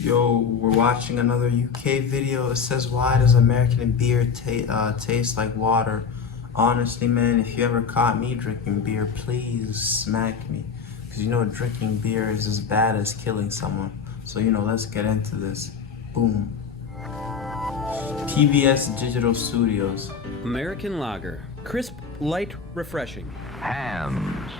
Yo, we're watching another UK video. It says, why does American beer taste like water? Honestly, man, if you ever caught me drinking beer, please smack me. Because you know drinking beer is as bad as killing someone. So, let's get into this. Boom. PBS Digital Studios. American lager. Crisp, light, refreshing. Hams.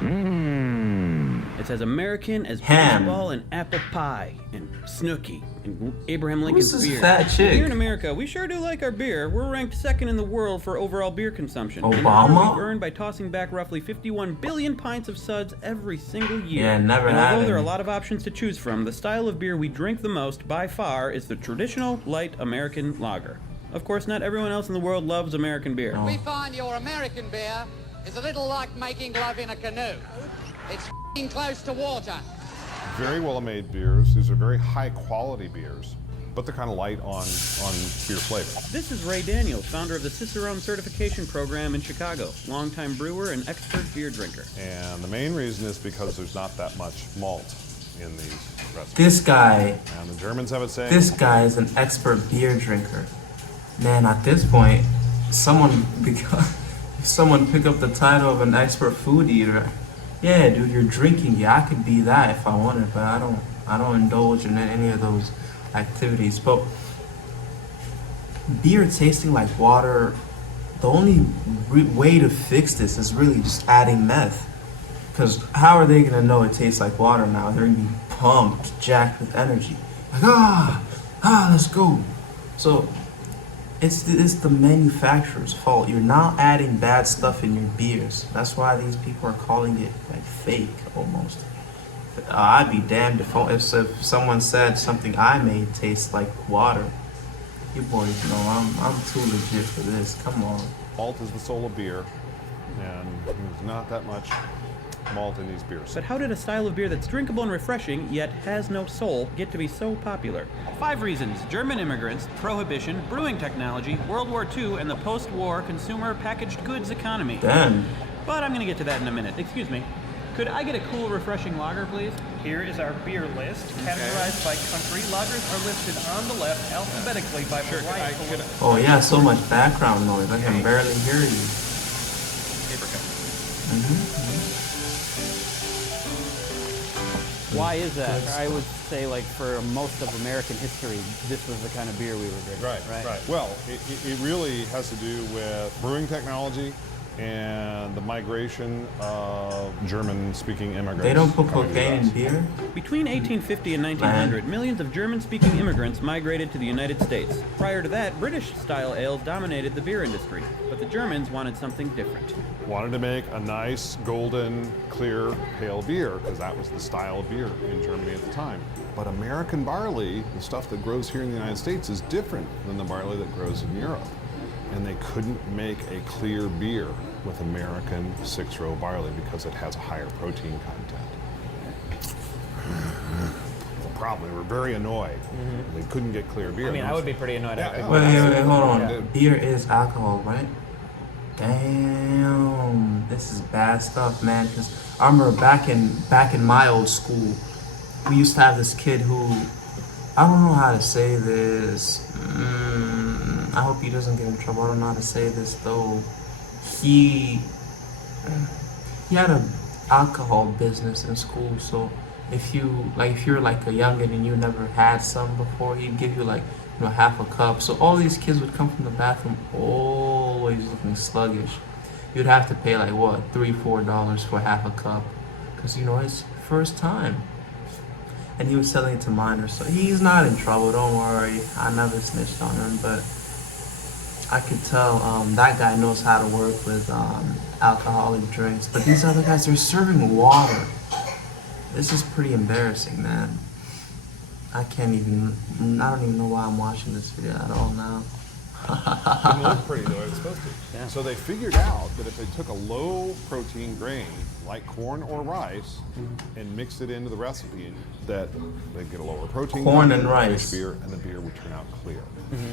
It's as American as Ham. baseball and apple pie and Snooki and Abraham Lincoln's Who's this beer. fat chick? Here in America, we sure do like our beer. We're ranked second in the world for overall beer consumption. And Obama? we've earned by tossing back roughly 51 billion pints of suds every single year. Yeah, never and had although there are a any. lot of options to choose from, the style of beer we drink the most by far is the traditional light American lager. Of course, not everyone else in the world loves American beer. No. We find your American beer is a little like making love in a canoe. It's f***ing close to water. Very well-made beers. These are very high-quality beers, but they're kind of light on beer flavor. This is Ray Daniels, founder of the Cicerone Certification Program in Chicago, longtime brewer and expert beer drinker. And the main reason is because there's not that much malt in these recipes. This guy And the Germans have it saying, This guy is an expert beer drinker. Man, at this point, someone pick up the title of an expert food eater. Yeah, dude, you're drinking. Yeah, I could be that if I wanted, but I don't indulge in any of those activities. But beer tasting like water, the only way to fix this is really just adding meth. Because how are they gonna know it tastes like water now? They're gonna be pumped, jacked with energy. Like, let's go. So it's the manufacturer's fault. You're now adding bad stuff in your beers. That's why these people are calling it like fake almost. I'd be damned if someone said something I made taste like water. You boys know I'm too legit for this. Come on. malt is the soul of beer, and there's not that much malt in these beers. But how did a style of beer that's drinkable and refreshing, yet has no soul, get to be so popular? 5 reasons: German immigrants, prohibition, brewing technology, World War II, and the post-war consumer packaged goods economy. Damn. But I'm gonna get to that in a minute. Excuse me. Could I get a cool, refreshing lager, please? Here is our beer list, categorized by country. Lagers are listed on the left alphabetically by variety. Oh yeah, so much background noise. I can barely hear you. Paper cup. Why is that? I would say, like, for most of American history, this was the kind of beer we were drinking. Right. Well, it really has to do with brewing technology and the migration of German-speaking immigrants. They don't put coming to the cocaine in US. beer? Between 1850 and 1900, millions of German-speaking immigrants migrated to the United States. Prior to that, British-style ales dominated the beer industry, but the Germans wanted something different. Wanted to make a nice, golden, clear, pale beer, because that was the style of beer in Germany at the time. But American barley, the stuff that grows here in the United States, is different than the barley that grows in Europe. And they couldn't make a clear beer with American 6-row barley because it has a higher protein content. The problem, they were very annoyed. They couldn't get clear beer. I mean, I would be pretty annoyed. Wait, hold on. Beer is alcohol, right? Damn, this is bad stuff, man. Because I remember back in my old school, we used to have this kid who, I don't know how to say this. I hope he doesn't get in trouble. I don't know how to say this though. He had an alcohol business in school, so if you're like a youngin and you never had some before, he'd give you like half a cup. So all these kids would come from the bathroom always looking sluggish. You'd have to pay like what, $3-4 for half a cup, because it's first time. And he was selling it to minors, so he's not in trouble. Don't worry, I never snitched on him, but I could tell that guy knows how to work with alcoholic drinks. But these other guys, they're serving water. This is pretty embarrassing, man. I don't even know why I'm watching this video at all now. Didn't look pretty though, it's supposed to. Yeah. So they figured out that if they took a low protein grain like corn or rice and mixed it into the recipe, that they'd get a lower protein Corn content and in the finished rice. beer, and the beer would would turn out clear.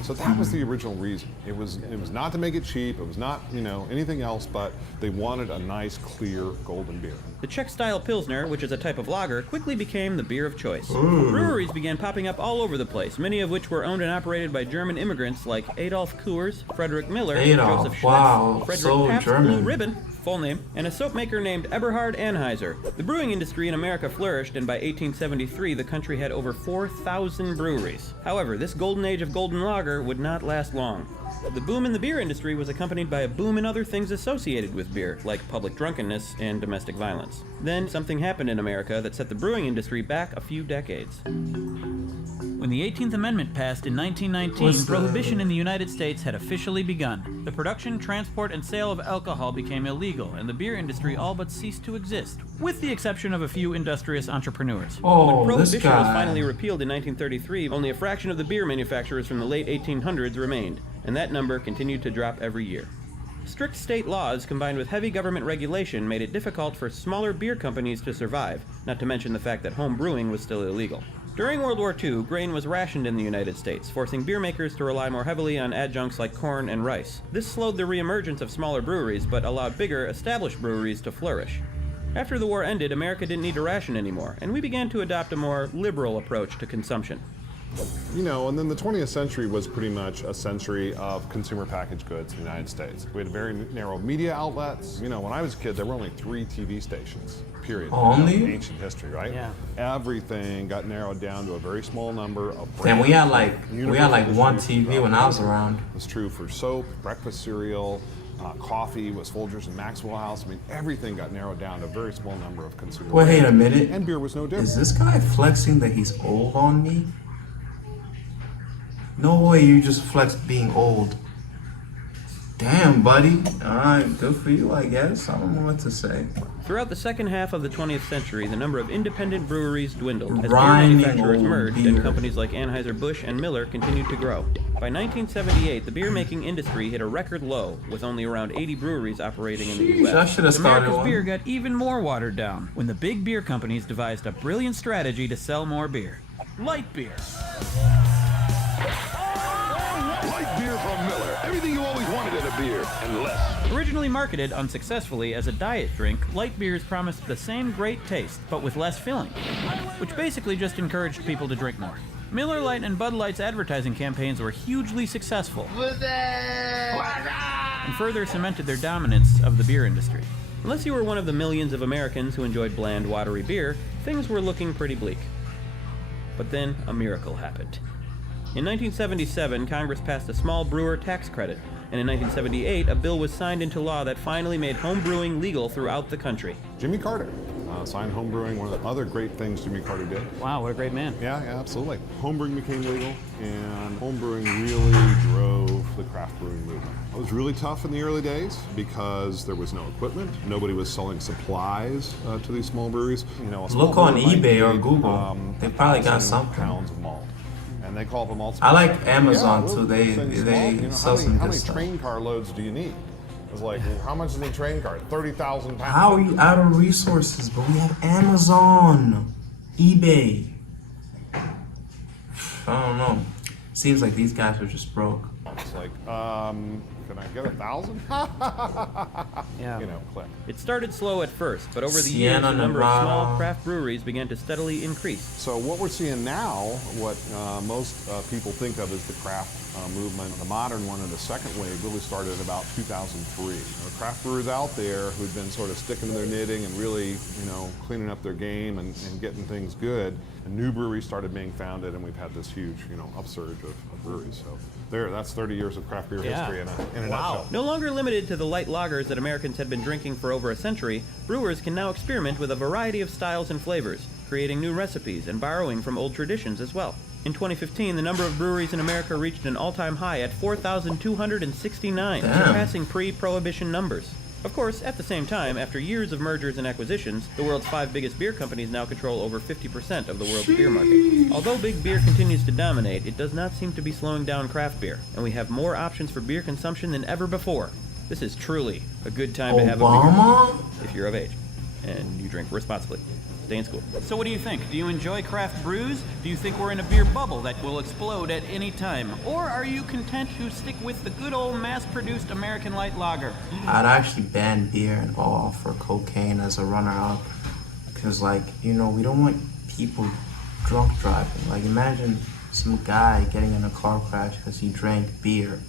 So that was the original reason. It was not to make it cheap. It was not, anything else, but they wanted a nice, clear, golden beer. The Czech-style Pilsner, which is a type of lager, quickly became the beer of choice. Breweries began popping up all over the place, many of which were owned and operated by German immigrants like Adolf Coors, Frederick Miller, Joseph Schlitz, wow, Frederick so Pabst German. Blue Ribbon, full name, and a soap maker named Eberhard Anheuser. The brewing industry in America flourished, and by 1873 the country had over 4,000 breweries. However, this golden age of golden lager would not last long. The boom in the beer industry was accompanied by a boom in other things associated with beer, like public drunkenness and domestic violence. Then something happened in America that set the brewing industry back a few decades. When the 18th Amendment passed in 1919, prohibition in the United States had officially begun. The production, transport, and sale of alcohol became illegal, and the beer industry all but ceased to exist, with the exception of a few industrious entrepreneurs. Oh, when this prohibition was guy. finally repealed in 1933, only a fraction of the beer manufacturers from the late 1800s remained, and that number continued to drop every year. Strict state laws combined with heavy government regulation made it difficult for smaller beer companies to survive, not to mention the fact that home brewing was still illegal. During World War II, grain was rationed in the United States, forcing beer makers to rely more heavily on adjuncts like corn and rice. This slowed the reemergence of smaller breweries, but allowed bigger, established breweries to flourish. After the war ended, America didn't need to ration anymore, and we began to adopt a more liberal approach to consumption. And then the 20th century was pretty much a century of consumer packaged goods in the United States. We had very narrow media outlets. When I was a kid, there were only 3 TV stations, period. Only? Ancient history, right? Yeah. Everything got narrowed down to a very small number of brands. And we had like one TV when I was around. It was true for soap, breakfast cereal, coffee was Folgers and Maxwell House. Everything got narrowed down to a very small number of consumer Wait a brands. minute. And beer was no different. Is this guy flexing that he's old on me? No way you just flexed being old. Damn, buddy. Alright, good for you, I guess. I don't know what to say. Throughout the second half of the 20th century, the number of independent breweries dwindled as beer Rhyming manufacturers old merged beer. and companies like Anheuser-Busch and Miller continued to grow. By 1978, the beer-making industry hit a record low, with only around 80 breweries operating in the Jeez, I U.S. should have started America's one. beer got even more watered down when the big beer companies devised a brilliant strategy to sell more beer. Light beer. Light beer from Miller. Everything you always wanted in a beer, and less. Originally marketed unsuccessfully as a diet drink, light beers promised the same great taste, but with less filling, which basically just encouraged people to drink more. Miller Lite and Bud Light's advertising campaigns were hugely successful and further cemented their dominance of the beer industry. Unless you were one of the millions of Americans who enjoyed bland, watery beer, things were looking pretty bleak. But then a miracle happened. In 1977, Congress passed a small brewer tax credit, and in 1978, a bill was signed into law that finally made home brewing legal throughout the country. Jimmy Carter signed home brewing, one of the other great things Jimmy Carter did. Wow, what a great man. Yeah, absolutely. Home brewing became legal, and home brewing really drove the craft brewing movement. It was really tough in the early days because there was no equipment. Nobody was selling supplies to these small breweries. A small Look on brewer might eBay or need, Google. They probably got 1,000 something. pounds of malt. And they call them malt. I like Amazon Yeah, too. those They things they small. sell some how good many stuff. train car loads do you need? It's like, well, how much is a train car? 30,000 pounds. How are you out of resources? But we have Amazon, eBay. I don't know. Seems like these guys are just broke. It's like, can I get 1,000? Yeah. Click. It started slow at first, but over the Sienna, years, the number of Nevada. small craft breweries began to steadily increase. So what we're seeing now, what most people think of as the craft movement, the modern one and the second wave really started in about 2003. There were craft brewers out there who'd been sort of sticking to their knitting and really, cleaning up their game and getting things good. And new breweries started being founded, and we've had this huge, upsurge of breweries. So that's 30 years of craft beer Yeah. history in a nutshell. No longer limited to the light lagers that Americans had been drinking for over a century, brewers can now experiment with a variety of styles and flavors, creating new recipes and borrowing from old traditions as well. In 2015, the number of breweries in America reached an all-time high at 4,269, Damn. surpassing pre-prohibition numbers. Of course, at the same time, after years of mergers and acquisitions, the world's 5 biggest beer companies now control over 50% of the world's beer market. Although big beer continues to dominate, it does not seem to be slowing down craft beer, and we have more options for beer consumption than ever before. This is truly a good time to have a beer, Obama? if you're of age, and you drink responsibly. Stay in school. So what do you think? Do you enjoy craft brews? Do you think we're in a beer bubble that will explode at any time? Or are you content to stick with the good old mass-produced American light lager? I'd actually ban beer and all for cocaine as a runner-up. Because, like, you know, we don't want people drunk driving. Like, imagine some guy getting in a car crash because he drank beer.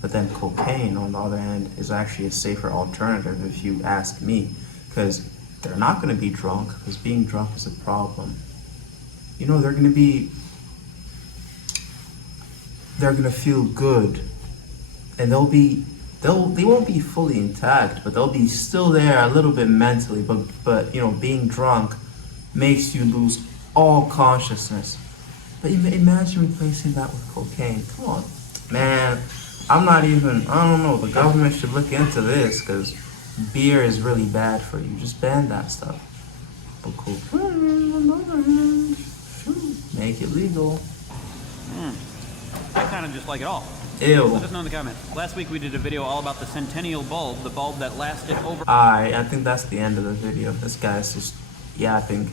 But then cocaine, on the other hand, is actually a safer alternative if you ask me. Because they're not going to be drunk, because being drunk is a problem. You know, they're going to feel good. And they won't be fully intact, but they'll be still there a little bit mentally. But you know, being drunk makes you lose all consciousness. But imagine replacing that with cocaine. Come on, man. I don't know, the government should look into this, because beer is really bad for you. Just ban that stuff. But cocaine, on the other hand, make it legal. I kind of just like it all. Ew. Let us know in the comments. Last week we did a video all about the centennial bulb, the bulb that lasted over... I think that's the end of the video. This guy's just yapping.